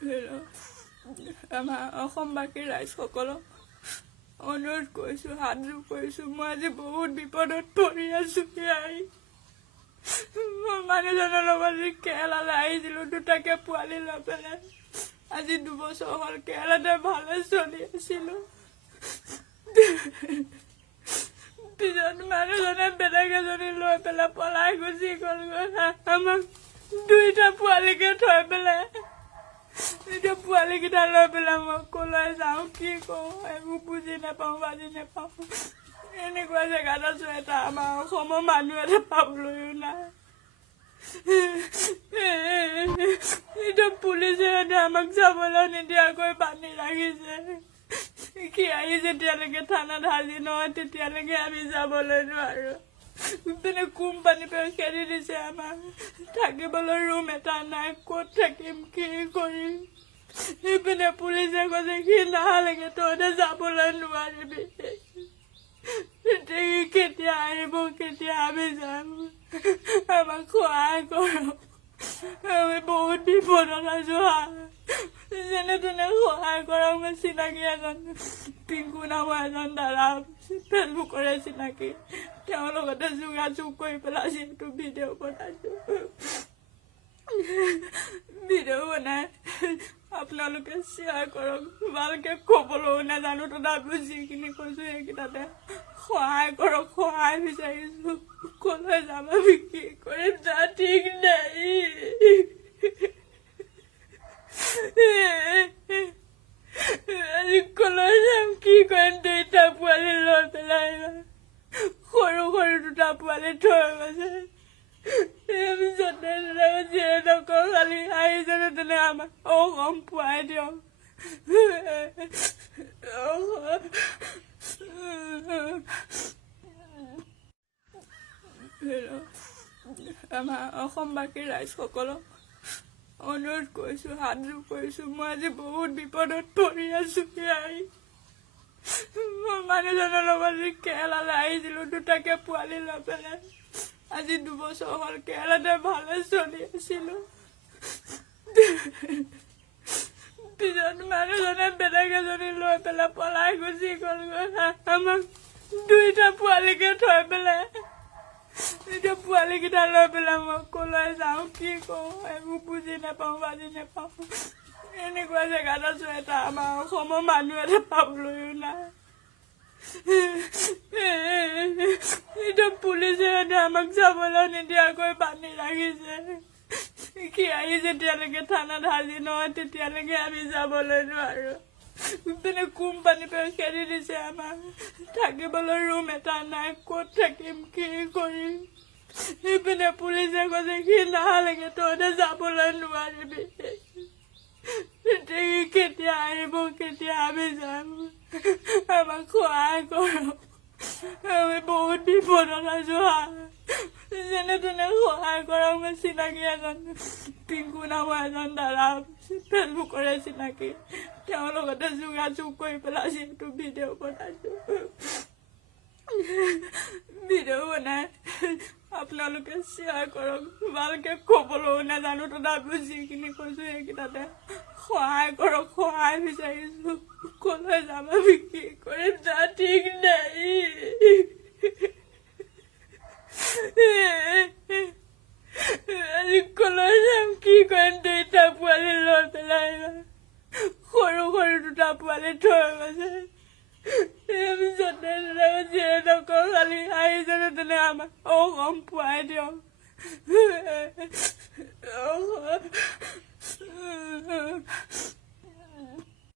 আমাৰ অসমবাসী ৰাইজসকলক অনুৰোধ কৰিছোঁ, হাত জোৰ কৰিছোঁ। মই আজি বহুত বিপদত পৰি আছোঁ। মই মানুহজনৰ লগত আজি কেৰেলালৈ আহিছিলোঁ, দুটাকে পোৱালি লৈ পেলাই। আজি 2 বছৰ হ'ল কেৰেলাতে ভালে চলি আছিলোঁ। পিছত মানুহজনে বেলেগ এজনী লৈ পেলাই পলাই গুচি গ'লগৈ। আমাক 2টা পোৱালিকে থৈ পেলাই। এতিয়া পোৱালিকেইটা লৈ পেলাই মই ক'লৈ যাওঁ, কি কৰোঁ, একো বুজি নাপাওঁ, বাজি নাপাওঁ। এনেকুৱা জেগাত আছোঁ, এটা আমাৰ অসমৰ মানুহ এটা পাবলৈও নাই। এতিয়া পুলিচে আমাক যাবলৈ নিদিয়াকৈ বান্ধি ৰাখিছে। কি আহি যেতিয়ালৈকে থানাত হাজিৰ নহয় তেতিয়ালৈকে আমি যাবলৈ নোৱাৰোঁ। পিনে কোম্পানীৰ পৰা খেদি দিছে আমাক। থাকিবলৈ ৰুম এটা নাই, ক'ত থাকিম, কি কৰিম। সেইপিনে পুলিচে কৈছে সি নাহালৈকে তহঁতে যাবলৈ নোৱাৰিবি। কেতিয়া আহিব, কেতিয়া আমি যাম, আমাক সহায় কৰক। আমি বহুত বিপদত আছোঁ। যেনে তেনে সহায় কৰক। মই চিনাকি এজন পিংকু নামৰ এজন দাদা, ফেচবুকৰে চিনাকি, তেওঁৰ লগতে যোগাযোগ কৰি পেলাই যিহেতু ভিডিঅ' বনাইছোঁ। ভিডিঅ' বনাই আপোনালোকে শ্বেয়াৰ কৰক। ভালকৈ ক'বলৈও নাজানো, তথাপিও যিখিনি কৈছোঁ সেইকেইটাতে সহায় কৰক। সহায় বিচাৰিছোঁ। ক'লৈ যাম, আমি কি কৰিম, তাৰ ঠিক নাই। আজি ক'লৈ যাম, কি কৰিম, 2টা পোৱালি লৈ পেলাই। সৰু সৰু 2টা পোৱালি থৈ গৈছে। যিয়ে নকওঁ, খালি আহিছে তেনে আমাক অসম পোৱাই দিয়ক। আমাৰ অসমবাসী ৰাইজসকলক অনুৰোধ কৰিছোঁ, হাত জোৰ কৰিছোঁ। মই আজি বহুত বিপদত পৰি আছোঁ। মই মানুহজনৰ লগত আজি কেৰেলালৈ আহিছিলোঁ, দুটাকে পোৱালি লৈ পেলাই। আজি 2 বছৰ হ'ল কেৰেলাতে ভালে চলি আছিলোঁ। পিছত মানুহজনে বেলেগ এজনী লৈ পেলাই পলাই গুচি গ'লগৈ। আমাক 2টা পোৱালিকে থৈ পেলাই। এতিয়া পোৱালিকেইটা লৈ পেলাই মই ক'লৈ যাওঁ, কি কৰোঁ, একো বুজি নাপাওঁ, বাজি নাপাওঁ। এনেকুৱা জেগাত আছোঁ, এটা আমাৰ অসমৰ মানুহ এটা পাবলৈও নাই। এতিয়া পুলিচে আমাক যাবলৈ নিদিয়াকৈ বান্ধি ৰাখিছে। কি আহি যেতিয়ালৈকে থানাত হাজিৰ নহয় তেতিয়ালৈকে আমি যাবলৈ নোৱাৰোঁ। পিনে কোম্পানীৰ পৰা খেদি দিছে আমাক। থাকিবলৈ ৰুম এটা নাই, ক'ত থাকিম, কি কৰিম। সেইপিনে পুলিচে কৈছে সি নাহালৈকে তহঁতে যাবলৈ নোৱাৰিবি। কেতিয়া আহিব, কেতিয়া আমি যাম, আমাক সহায় কৰক। আমি বহুত বিপদত আছোঁ। যেনে তেনে সহায় কৰক। মই চিনাকি এজন পিংকু নামৰ এজন দাদা, ফেচবুকৰে চিনাকি, তেওঁৰ লগতে যোগাযোগ কৰি পেলাই যিহেতু ভিডিঅ' বনাইছোঁ। ভিডিঅ' বনাই আপোনালোকে শ্বেয়াৰ কৰক। ভালকৈ ক'বলৈও নাজানো, তথাপিও যিখিনি কৈছোঁ সেইকেইটাতে সহায় কৰক। সহায় বিচাৰিছোঁ। ক'লৈ যাম, আমি কি কৰিম, তাৰ ঠিক নাই। আজি ক'লৈ যাম, কি কৰিম, 2টা পোৱালি লৈ পেলাই। সৰু সৰু 2টা পোৱালি থৈ গৈছে। যিয়ে নকওঁ, খালি আহিছে তেনে আমাক অসম পোৱাই দিয়ক।